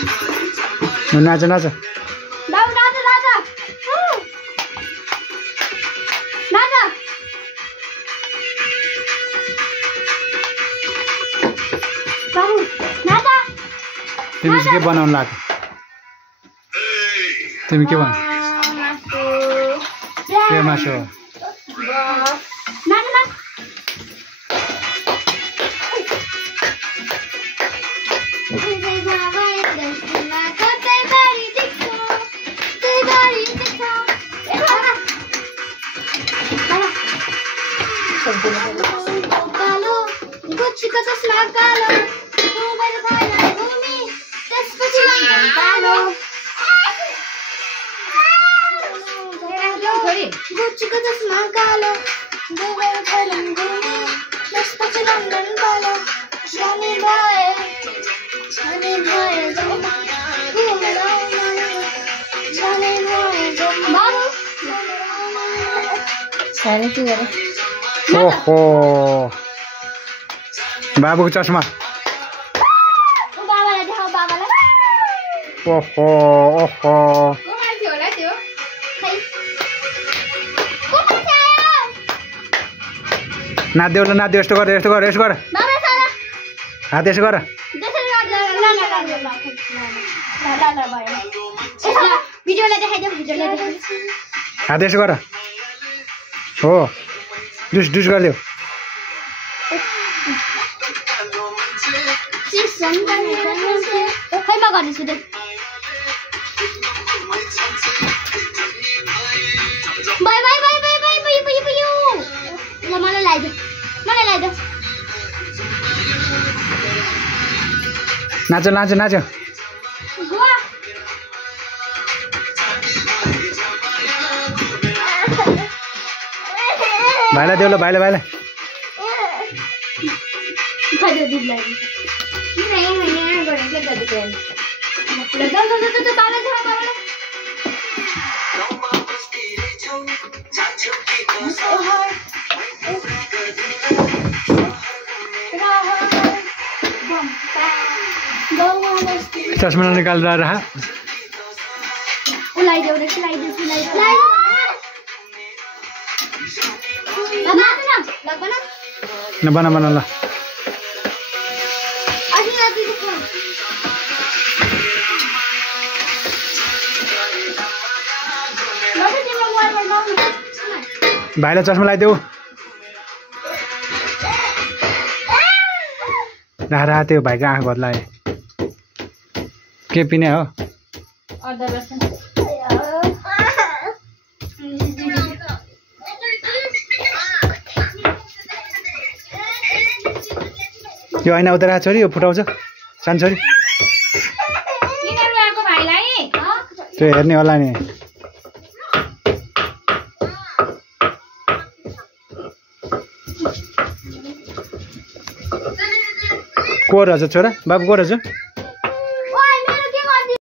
नाच नाच बाबु नाच नाच नाच बाबु नाच तिमी के बनाउन लाग्यो तिमी के बन के मासु नाच नाच कालो गुच्चीको चस्मा कालो मोबाइल भएन घुमी त्यसपछि लन्डन कालो गुच्चीको चस्मा कालो मोबाइल भएन घुमी त्यसपछि लन्डन कालो जाने भए जाने भए जाने भए बाबु सारे के गरे ओहो बाबुको चस्मा बाबालाई देखाऊ बाबालाई ओहो ओहो को मान्छे होला त्यो खै को मान्छे आयो नाच्देऊ ल नाच्देऊ यस्तो गर यस्तो गर यस्तो गर बाबा साला हात यसो गर त्यसरी गर्दा ल भयो भिडियोलाई देखाइदेऊ भिडियोलाई देखाइदेऊ हात यसो गर हो डुस डुस गरिदेऊ खै म गर्दैछु they by by by by by by by by ल मलाई लगाइदेऊ नाच नाच नाच गुवा भाइलाई देऊ ल भाइलाई भाइलाई खै दुध लगाइदिनु यहाँ गरेको दाजुको ल बाबालाई देखाऊ बाबालाई चस्मा निकालेर राख उलाइदेऊ रे बना बना ल भाइलाई चस्मा लगाइदेऊ राख त्यो भाइको आँखा बदलायो के पिने हो यो ऐना उता राख छोरी यो फुटाउँछ सानो छोरी त्यो हेर्ने होला नि को रहेछ छोरा बाबु को रहेछ